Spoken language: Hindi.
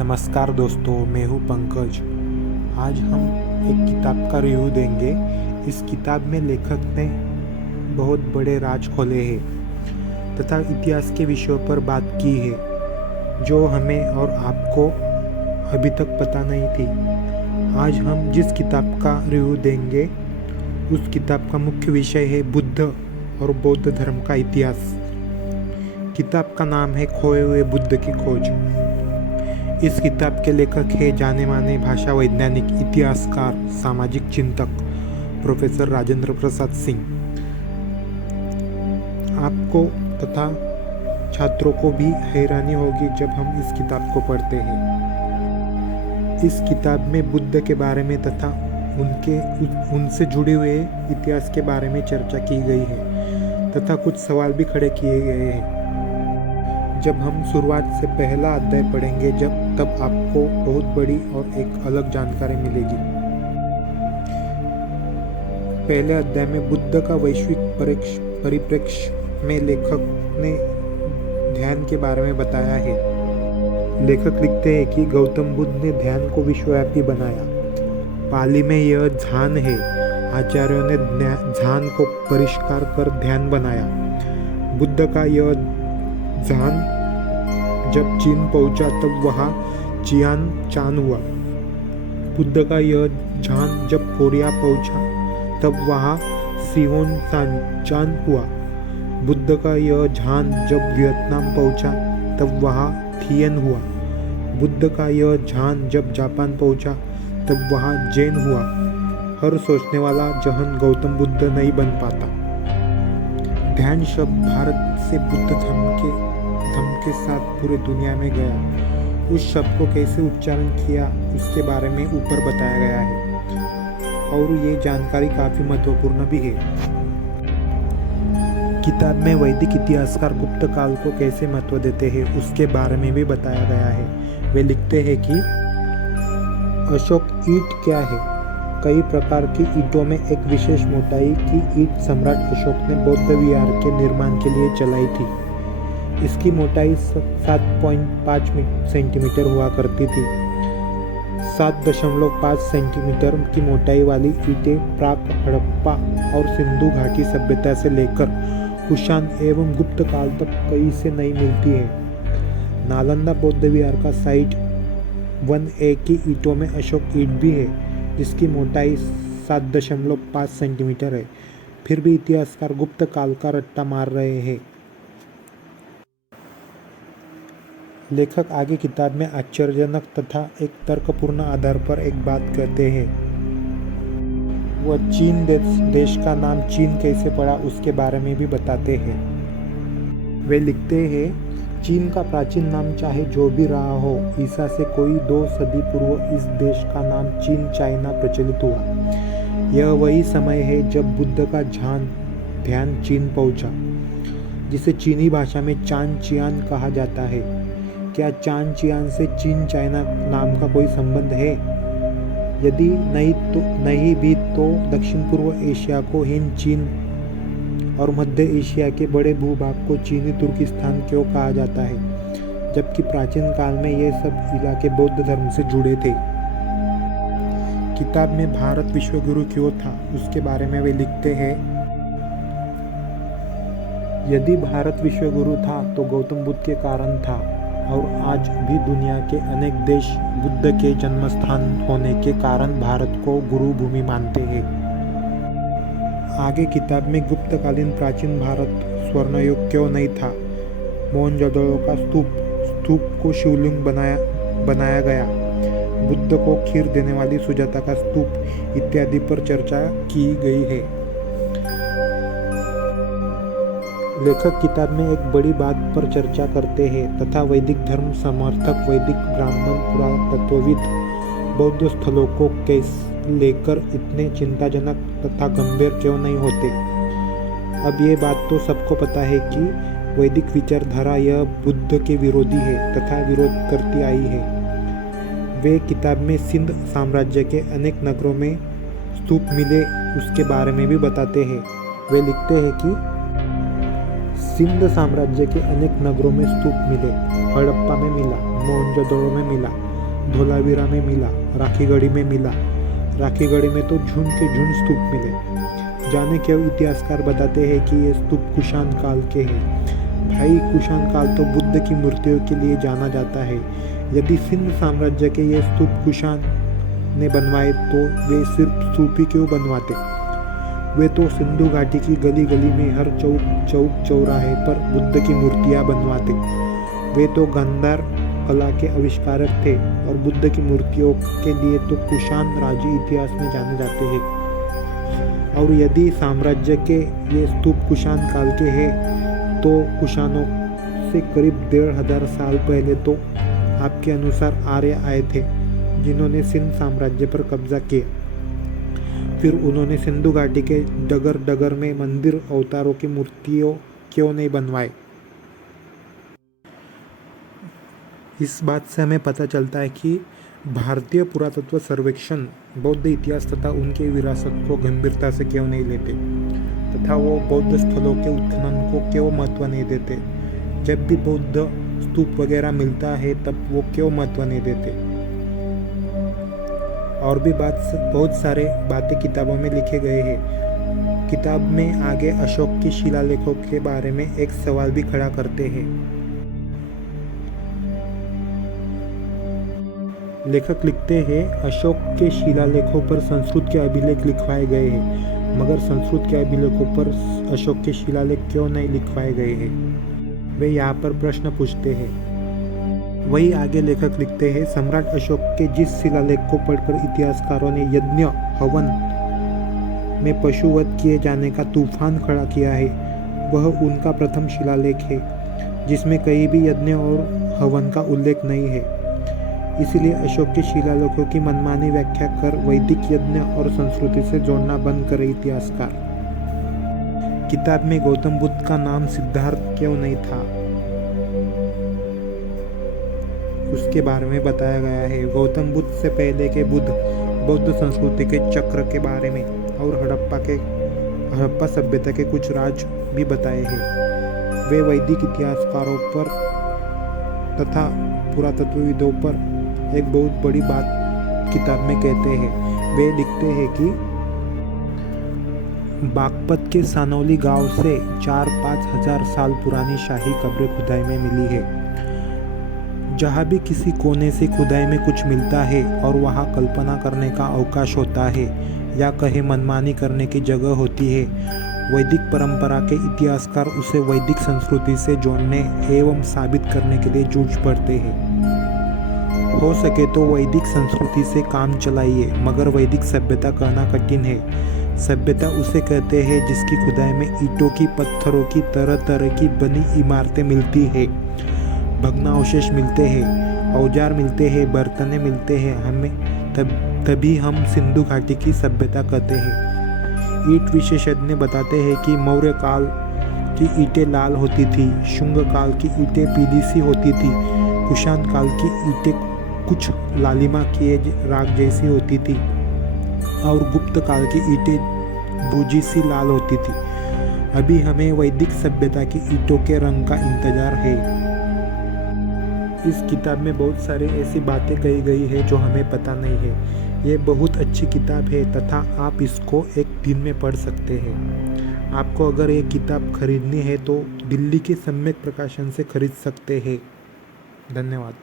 नमस्कार दोस्तों, मैं हूँ पंकज। आज हम एक किताब का रिव्यू देंगे। इस किताब में लेखक ने बहुत बड़े राज खोले हैं तथा इतिहास के विषयों पर बात की है जो हमें और आपको अभी तक पता नहीं थी। आज हम जिस किताब का रिव्यू देंगे उस किताब का मुख्य विषय है बुद्ध और बौद्ध धर्म का इतिहास। किताब का नाम है खोए हुए बुद्ध की खोज। इस किताब के लेखक हैं जाने माने भाषा वैज्ञानिक, इतिहासकार, सामाजिक चिंतक प्रोफेसर राजेंद्र प्रसाद सिंह। आपको तथा छात्रों को भी हैरानी होगी जब हम इस किताब को पढ़ते हैं। इस किताब में बुद्ध के बारे में तथा उनसे जुड़े हुए इतिहास के बारे में चर्चा की गई है तथा कुछ सवाल भी खड़े किए गए हैं। जब हम शुरुआत से पहला अध्याय पढ़ेंगे तब आपको बहुत बड़ी और एक अलग जानकारी मिलेगी। पहले अध्याय में बुद्ध का वैश्विक परिप्रेक्ष्य में लेखक ने ध्यान के बारे में बताया है। लेखक लिखते हैं कि गौतम बुद्ध ने ध्यान को विश्वव्यापी बनाया। पाली में यह ध्यान है। आचार्यों ने ध्यान को परिष्कार कर ध्यान बनाया। बुद्ध का यह ध्यान जब चीन पहुंचा तब वहाँ चियान चान हुआ। बुद्ध का यह ध्यान जब कोरिया पहुंचा तब वहाँ सियोन चान हुआ। बुद्ध का यह ध्यान जब वियतनाम पहुंचा तब वहाँ थियन हुआ। बुद्ध का यह ध्यान जब जापान पहुंचा तब वहाँ जैन हुआ। हर सोचने वाला जहन गौतम बुद्ध नहीं बन पाता। ध्यान शब्द भारत से बुद्ध धर्म के साथ पूरे दुनिया में गया। उस शब्द को कैसे उच्चारण किया उसके बारे में ऊपर बताया गया है और ये जानकारी काफी महत्वपूर्ण भी है। किताब में वैदिक इतिहासकार गुप्त काल को कैसे महत्व देते हैं उसके बारे में भी बताया गया है। वे लिखते हैं कि अशोक ईंट क्या है। कई प्रकार की ईंटों में एक विशेष मोटाई की ईंट सम्राट अशोक ने बौद्ध विहार के निर्माण के लिए चलाई थी। इसकी मोटाई 7.5 सेंटीमीटर हुआ करती थी। 7.5 सेंटीमीटर की मोटाई वाली ईंटें प्राक हड़प्पा और सिंधु घाटी सभ्यता से लेकर कुषाण एवं गुप्त काल तक कहीं से नहीं मिलती है। नालंदा बौद्ध विहार का साइट 1A की ईंटों में अशोक ईंट भी है जिसकी मोटाई 7.5 सेंटीमीटर है। फिर भी इतिहासकार गुप्त काल का रट्टा मार रहे हैं। लेखक आगे किताब में आश्चर्यजनक तथा एक तर्कपूर्ण आधार पर एक बात कहते हैं। वह चीन देश का नाम चीन कैसे पड़ा उसके बारे में भी बताते हैं। वे लिखते हैं, चीन का प्राचीन नाम चाहे जो भी रहा हो, ईसा से कोई 2 सदी पूर्व इस देश का नाम चीन चाइना प्रचलित हुआ। यह वही समय है जब बुद्ध का ध्यान चीन पहुंचा, जिसे चीनी भाषा में चान चियान कहा जाता है। क्या चान चियान से चीन चाइना नाम का कोई संबंध है? यदि नहीं भी तो दक्षिण पूर्व एशिया को हिंद चीन और मध्य एशिया के बड़े भूभाग को चीनी तुर्किस्तान क्यों कहा जाता है, जबकि प्राचीन काल में ये सब इलाके बौद्ध धर्म से जुड़े थे। किताब में भारत विश्वगुरु क्यों था उसके बारे में वे लिखते हैं, यदि भारत विश्वगुरु था तो गौतम बुद्ध के कारण था और आज भी दुनिया के अनेक देश बुद्ध के जन्मस्थान होने के कारण भारत को गुरु भूमि मानते हैं। आगे किताब में गुप्तकालीन प्राचीन भारत स्वर्णयुग क्यों नहीं था, मोहनजोदड़ो का स्तूप को शिवलिंग बनाया गया, बुद्ध को खीर देने वाली सुजाता का स्तूप इत्यादि पर चर्चा की गई है। लेखक किताब में एक बड़ी बात पर चर्चा करते हैं तथा वैदिक धर्म समर्थक वैदिक ब्राह्मण पुरातत्वविद बौद्ध स्थलों को कैसे लेकर इतने चिंताजनक तथा गंभीर क्यों नहीं होते। अब ये बात तो सबको पता है कि वैदिक विचारधारा यह बुद्ध के विरोधी है तथा विरोध करती आई है। वे किताब में सिंध साम्राज्य के अनेक नगरों में स्तूप मिले उसके बारे में भी बताते हैं। वे लिखते हैं कि सिंध साम्राज्य के अनेक नगरों में स्तूप मिले। हड़प्पा में मिला, मोहनजोदड़ो में मिला, धोलावीरा में मिला, राखीगढ़ी में मिला। राखीगढ़ी में तो झुंड के झुंड स्तूप मिले। जाने क्यों इतिहासकार बताते हैं कि ये स्तूप कुषाण काल के हैं। भाई, कुषाण काल तो बुद्ध की मूर्तियों के लिए जाना जाता है। यदि सिंध साम्राज्य के ये स्तूप कुषाण ने बनवाए तो वे सिर्फ सूफी क्यों बनवाते? वे तो सिंधु घाटी की गली गली में हर चौक चौराहे पर बुद्ध की मूर्तियां बनवाते। वे तो गांधार कला के आविष्कारक थे और बुद्ध की मूर्तियों के लिए तो कुषाण राज्य इतिहास में जाने जाते हैं। और यदि साम्राज्य के ये स्तूप कुषाण काल के हैं तो कुषाणों से करीब 1500 साल पहले तो आपके अनुसार आर्य आए थे जिन्होंने सिंध साम्राज्य पर कब्जा किया। फिर उन्होंने सिंधु घाटी के डगर डगर में मंदिर अवतारों की मूर्तियों क्यों नहीं बनवाए? इस बात से हमें पता चलता है कि भारतीय पुरातत्व सर्वेक्षण बौद्ध इतिहास तथा उनके विरासत को गंभीरता से क्यों नहीं लेते तथा वो बौद्ध स्थलों के उत्खनन को क्यों महत्व नहीं देते। जब भी बौद्ध स्तूप वगैरह मिलता है तब वो क्यों महत्व नहीं देते। और भी बहुत सारे बातें किताबों में लिखे गए हैं। किताब में आगे अशोक के शिलालेखों के बारे में एक सवाल भी खड़ा करते हैं। लेखक लिखते हैं, अशोक के शिलालेखों पर संस्कृत के अभिलेख लिखवाए गए हैं, मगर संस्कृत के अभिलेखों पर अशोक के शिलालेख क्यों नहीं लिखवाए गए हैं? वे यहाँ पर प्रश्न पूछते हैं। वही आगे लेखक लिखते हैं, सम्राट अशोक के जिस शिलालेख को पढ़कर इतिहासकारों ने यज्ञ हवन में पशुवध किए जाने का तूफान खड़ा किया है, वह उनका प्रथम शिलालेख है जिसमें कहीं भी यज्ञ और हवन का उल्लेख नहीं है। इसलिए अशोक के शिलालेखों की मनमानी व्याख्या कर वैदिक यज्ञ और संस्कृति से जोड़ना बंद करे इतिहासकार। किताब में गौतम बुद्ध का नाम सिद्धार्थ क्यों नहीं था, उसके बारे में बताया गया है। गौतम बुद्ध से पहले के बुद्ध बौद्ध संस्कृति के चक्र के बारे में और हड़प्पा सभ्यता के कुछ राज भी बताए हैं। वे वैदिक इतिहासकारों पर तथा पुरातत्वविदों पर एक बहुत बड़ी बात किताब में कहते हैं। वे लिखते हैं कि बागपत के सानौली गांव से 4-5 हजार साल पुरानी शाही कब्रें खुदाई में मिली है। जहाँ भी किसी कोने से खुदाई में कुछ मिलता है और वहाँ कल्पना करने का अवकाश होता है या कहीं मनमानी करने की जगह होती है, वैदिक परंपरा के इतिहासकार उसे वैदिक संस्कृति से जोड़ने एवं साबित करने के लिए जूझ पड़ते हैं। हो सके तो वैदिक संस्कृति से काम चलाइए, मगर वैदिक सभ्यता कहना कठिन है। सभ्यता उसे कहते हैं जिसकी खुदाई में ईंटों की, पत्थरों की, तरह तरह की बनी इमारतें मिलती है, भग्नावशेष मिलते हैं, औजार मिलते हैं, बर्तने मिलते हैं। हमें तभी हम सिंधु घाटी की सभ्यता कहते हैं। ईंट विशेषज्ञ बताते हैं कि मौर्य काल की ईंटें लाल होती थी, शुंग काल की ईंटें पीली सी होती थी, कुषाण काल की ईंटें कुछ लालिमा किए राख जैसी होती थी और गुप्त काल की ईंटें भूजी सी लाल होती थी। अभी हमें वैदिक सभ्यता की ईंटों के रंग का इंतजार है। इस किताब में बहुत सारे ऐसी बातें कही गई है जो हमें पता नहीं है। ये बहुत अच्छी किताब है तथा आप इसको एक दिन में पढ़ सकते हैं। आपको अगर ये किताब खरीदनी है तो दिल्ली के सम्यक प्रकाशन से खरीद सकते हैं। धन्यवाद।